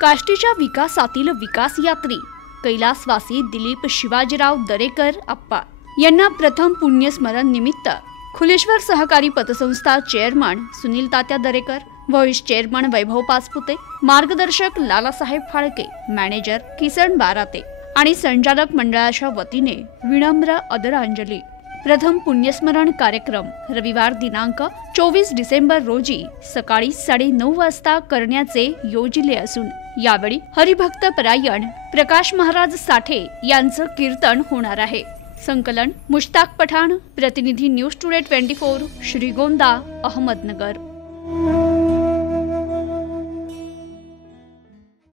काष्टीच्या विकासातील विकास यात्री कैलासवासी दिलीप शिवाजीराव दरेकर आप्पा यांना प्रथम पुण्यस्मरण निमित्त खुलेश्वर सहकारी पतसंस्था चेअरमन सुनील तात्या दरेकर, व्हाईस चेअरमन वैभव पाचपुते, मार्गदर्शक लालासाहेब फाळके, मॅनेजर किसन बाराते आणि संचालक मंडळाच्या वतीने विनम्र आदरांजली। प्रथम पुण्यस्मरण कार्यक्रम रविवार दिनांक 24 डिसेंबर रोजी सकाळी 9:30 वाजता करण्याचे योजिले असून यावेळी हरिभक्त परायण प्रकाश महाराज साठे यांचं कीर्तन होणार आहे। संकलन मुश्ताक पठाण, प्रतिनिधी न्यूज टुडे 24, श्रीगोंदा, अहमदनगर।